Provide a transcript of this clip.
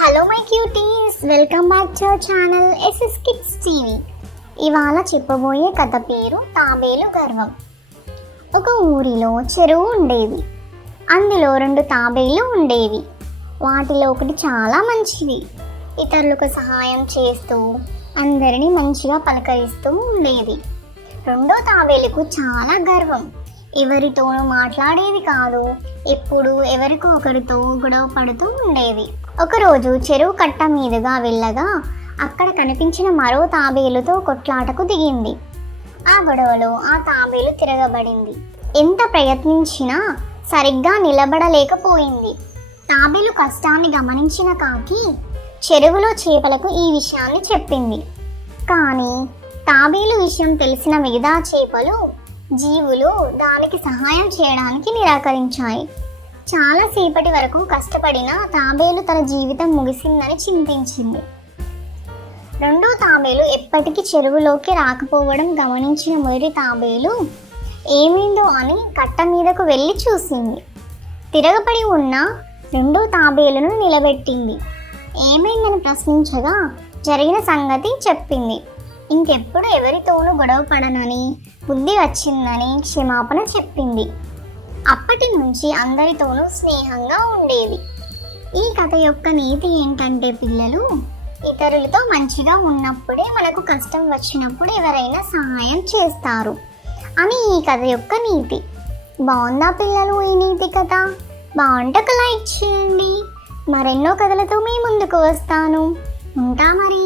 Hello my cuties, welcome back to our channel SS kids TV. ఇవాళ చెప్పబోయే కథ పేరు తాబేలు గర్వం. ఒక ఊరిలో చెరువు ఉండేది. అందులో 2 తాబేలు ఉండేవి. వాటిలో ఒకటి చాలా మంచిది. ఇతరులకు సహాయం చేస్తూ అందరినీ మంచిగా పలకరిస్తూ ఉండేది. రెండో తాబేలుకు చాలా గర్వం. ఎవరితోనూ మాట్లాడేది కాదు. ఎప్పుడు ఎవరికో ఒకరితో గొడవ పడుతూ ఉండేది. ఒకరోజు చెరువు కట్ట మీదుగా వెళ్ళగా అక్కడ కనిపించిన మరో తాబేలుతో కొట్లాటకు దిగింది. ఆ గొడవలో ఆ తాబేలు తిరగబడింది. ఎంత ప్రయత్నించినా సరిగ్గా నిలబడలేకపోయింది. తాబేలు కష్టాన్ని గమనించిన కాకి చెరువులో చేపలకు ఈ విషయాన్ని చెప్పింది. కానీ తాబేలు విషయం తెలిసిన మిగతా చేపలు జీవులు దానికి సహాయం చేయడానికి నిరాకరించాయి. చాలాసేపటి వరకు కష్టపడిన తాబేలు తన జీవితం ముగిసిందని చింతించింది. రెండో తాబేలు ఎప్పటికీ చెరువులోకి రాకపోవడం గమనించిన మొదటి తాబేలు ఏమైందో అని కట్ట మీదకు వెళ్ళి చూసింది. తిరగబడి ఉన్న రెండో తాబేలును నిలబెట్టింది. ఏమైందని ప్రశ్నించగా జరిగిన సంగతి చెప్పింది. ఇంకెప్పుడు ఎవరితోనూ గొడవ పడనని, బుద్ధి వచ్చిందని క్షమాపణ చెప్పింది. అప్పటి నుంచి అందరితోనూ స్నేహంగా ఉండేది. ఈ కథ యొక్క నీతి ఏంటంటే పిల్లలు, ఇతరులతో మంచిగా ఉన్నప్పుడే మనకు కష్టం వచ్చినప్పుడు ఎవరైనా సహాయం చేస్తారు అని ఈ కథ యొక్క నీతి. బాగుందా పిల్లలు ఈ నీతి కథ? బాగుంటే ఒక లైక్ చేయండి. మరెన్నో కథలతో మీ ముందుకు వస్తాను. ఉంటా మరి.